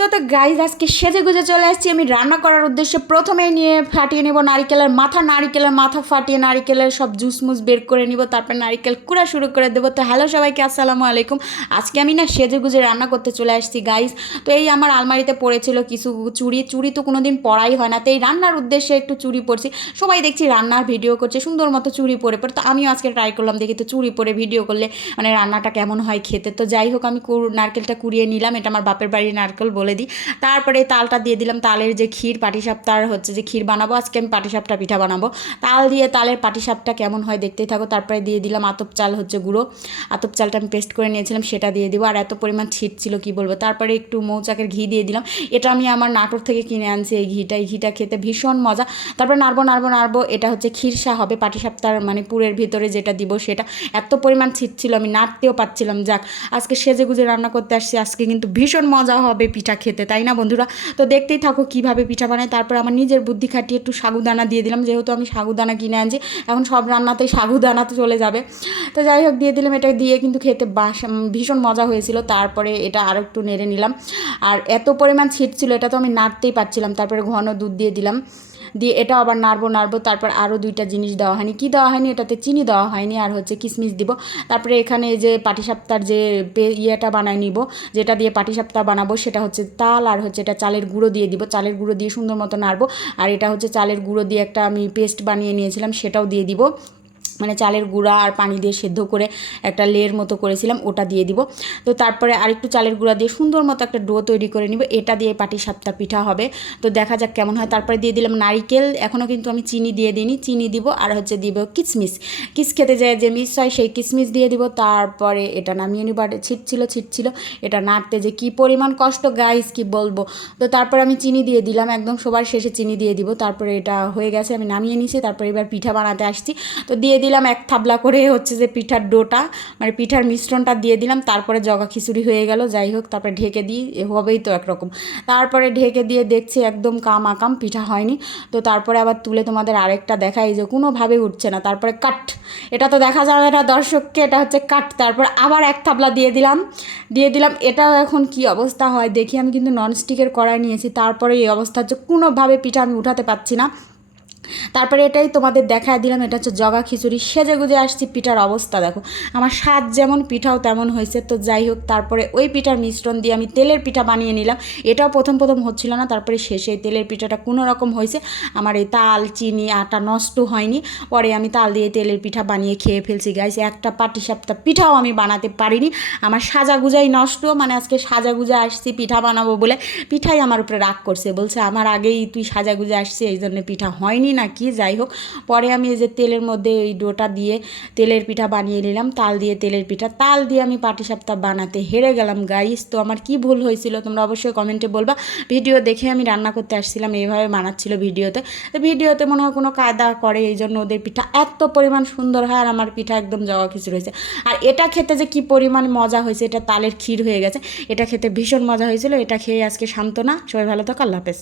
তো তো গাইজ আজকে সেজে গুজে চলে আসছি। আমি রান্না করার উদ্দেশ্যে প্রথমেই নিয়ে ফাটিয়ে নেব নারিকেলের মাথা। নারিকেলের মাথা ফাটিয়ে নারিকেলের সব জুস মুস বের করে নিব, তারপর নারিকেল কুড়া শুরু করে দেবো। তো হ্যালো সবাইকে, আসসালামু আলাইকুম। আজকে আমি না সেজে গুজে রান্না করতে চলে আসছি গাইজ তো, এই আমার আলমারিতে পড়েছিল কিছু চুড়ি। চুড়ি তো কোনো দিন পরাই হয় না, তো এই রান্নার উদ্দেশ্যে একটু চুড়ি পরছি। সবাই দেখছি রান্নার ভিডিও করছে, সুন্দর মতো চুড়ি পরে পরে। তো, আমিও আজকে ট্রাই করলাম দেখি তো চুড়ি পরে ভিডিও করলে মানে রান্নাটা কেমন হয় খেতে। তো, যাই হোক, আমি নারকেলটা কুড়িয়ে নিলাম। এটা আমার বাপের বাড়ির নারকেল বলে দিই। তারপরে তালটা দিয়ে দিলাম, তালের যে ক্ষীর পাটিসাপটার হচ্ছে যে ক্ষীর বানাবো, আজকে আমি পাটিসাপটা পিঠা বানাবো। তাল দিয়ে তালের পাটিসাপটা কেমন হয় দেখতেই থাকো। তারপরে দিয়ে দিলাম আতপ চাল হচ্ছে গুঁড়ো। আতপ চালটা আমি পেস্ট করে নিয়েছিলাম, সেটা দিয়ে দিব। আর এত পরিমাণ ছিট ছিল, কি বলব? তারপরে একটু মৌচাকের ঘি দিয়ে দিলাম। এটা আমি আমার নাটোর থেকে কিনে আনছি এই ঘিটা। এই ঘিটা খেতে ভীষণ মজা। তারপরে নাড়বো নাড়বো নাড়বো। এটা হচ্ছে ক্ষীরসা হবে পাটিসাপটার মানে পুরের ভিতরে যেটা দিব সেটা। এত পরিমাণ ছিট ছিল, আমি নাড়তেও পাচ্ছিলাম যাক, আজকে সেজে গুজে রান্না করতে আসছি। আজকে কিন্তু ভীষণ মজা হবে পিঠা খেতে, তাই না বন্ধুরা? তো দেখতেই থাকো কীভাবে পিঠা বানায়। তারপর আমার নিজের বুদ্ধি খাটিয়ে একটু সাগুদানা দিয়ে দিলাম। যেহেতু আমি সাগুদানা কিনে আনছি, এখন সব রান্নাতেই সাগুদানা তো চলে যাবে। তো যাই হোক, দিয়ে দিলাম এটা দিয়ে কিন্তু খেতে বাস ভীষণ মজা হয়েছিল। তারপরে এটা আরও একটু নেড়ে নিলাম। আর এত পরিমাণ ছিট ছিল, এটা তো আমি নাড়তেই পারছিলাম। তারপরে ঘন দুধ দিয়ে দিলাম। দিয়ে এটা আবার নাড়বো নাড়বো, তারপর আরও দুইটা জিনিস দেওয়া হয়নি। কী দেওয়া হয়নি? এটাতে চিনি দেওয়া হয়নি আর হচ্ছে কিশমিশ দিব। তারপরে এখানে যে পাটিসাপ্তার যে ইয়েটা বানায় নিব, যেটা দিয়ে পাটিসাপ্তা বানাবো, সেটা হচ্ছে তাল আর হচ্ছে এটা চালের গুঁড়ো দিয়ে দিব। চালের গুঁড়ো দিয়ে সুন্দর মতো নাড়বো। আর এটা হচ্ছে চালের গুঁড়ো দিয়ে একটা আমি পেস্ট বানিয়ে নিয়েছিলাম, সেটাও দিয়ে দিব। মানে চালের গুঁড়া আর পানি দিয়ে সেদ্ধ করে একটা লেয়ের মতো করেছিলাম, ওটা দিয়ে দিব। তো তারপরে আরেকটু চালের গুঁড়া দিয়ে সুন্দর মতো একটা ডো তৈরি করে নিব, এটা দিয়ে পাটি সাপটা পিঠা হবে। তো দেখা যাক কেমন হয়। তারপরে দিয়ে দিলাম নারিকেল এখনও কিন্তু আমি চিনি দিয়ে দিইনি। চিনি দিব আর হচ্ছে দিব কিশমিশ কিস খেতে যায় যে মিস হয় সেই কিশমিশ দিয়ে দিব। তারপরে এটা নামিয়ে নিব। আর ছিট ছিল ছিট ছিল এটা নাড়তে যে কী পরিমাণ কষ্ট গাইস কি বলব? তো তারপরে আমি চিনি দিয়ে দিলাম, একদম সবার শেষে চিনি দিয়ে দিব। তারপরে এটা হয়ে গেছে, আমি নামিয়ে নিয়েছি। তারপরে এবার পিঠা বানাতে আসছি। তো দিয়ে এক থাবলা করে হচ্ছে যে পিঠার ডোটা মানে পিঠার মিশ্রণটা দিয়ে দিলাম, তারপরে জগা খিচুড়ি হয়ে গেল, যাই হোক, তারপরে ঢেকে দিই হবেই তো একরকম। তারপরে ঢেকে দিয়ে দেখছি একদম কাম আকাম, পিঠা হয়নি। তো তারপরে আবার তুলে তোমাদের আরেকটা দেখাই যে কোনোভাবে উঠছে না, তারপরে কাট। এটা তো দেখা যাবে না দর্শককে, এটা হচ্ছে কাট। তারপর আবার এক থাবলা দিয়ে দিলাম দিয়ে দিলাম, এটাও এখন কি অবস্থা হয় দেখি, আমি কিন্তু ননস্টিকের কড়াই নিয়েছি, তারপরে এই অবস্থা হচ্ছে, কোনোভাবে পিঠা আমি উঠাতে পারছি না। তারপরে এটাই তোমাদের দেখায় দিলাম, এটা হচ্ছে জগা খিচুড়ি। সেজে গুজে আসছি, পিঠার অবস্থা দেখো। আমার স্বাদ যেমন পিঠাও তেমন হয়েছে। তো যাই হোক, তারপরে ওই পিঠার মিশ্রণ দিয়ে আমি তেলের পিঠা বানিয়ে নিলাম। এটাও প্রথম প্রথম হচ্ছিল না, তারপরে শেষে তেলের পিঠাটা কোনো রকম হয়েছে। আমার এই তাল, চিনি, আটা নষ্ট হয়নি। পরে আমি তাল দিয়ে তেলের পিঠা বানিয়ে খেয়ে ফেলছি গাইস একটা পাটি সাপটা পিঠাও আমি বানাতে পারিনি। আমার সাজা গুজাই নষ্ট মানে আজকে সাজা গুজা আসছি, পিঠা বানাবো বলে। পিঠাই আমার উপরে রাগ করছে, বলছে, আমার আগেই তুই সাজা গুজে আসছি এই জন্য পিঠা হয়নি না। কি, যাই হোক। পরে আমি এই যে তেলের মধ্যে এই ডোটা দিয়ে তেলের পিঠা বানিয়ে নিলাম, তাল দিয়ে তেলের পিঠা। তাল দিয়ে আমি পাটিসাপটা বানাতে হেরে গেলাম গাইস তো আমার কি ভুল হয়েছিল তোমরা অবশ্যই কমেন্টে বলবা। ভিডিও দেখে আমি রান্না করতে আসছিলাম, এইভাবে বানাচ্ছিল ভিডিওতে। তো ভিডিওতে মনে হয় কোনো কায়দা করে, এই জন্য ওদের পিঠা এত পরিমাণ সুন্দর হয় আর আমার পিঠা একদম জগা খিচুড়ি হয়েছে। আর এটা খেতে যে কি পরিমাণ মজা হয়েছে, এটা তালের ক্ষীর হয়ে গেছে। এটা খেতে ভীষণ মজা হয়েছিল, এটা খেয়ে আজকে শান্ত না। সবাই ভালো থাকো, আল্লাহ হাফেজ।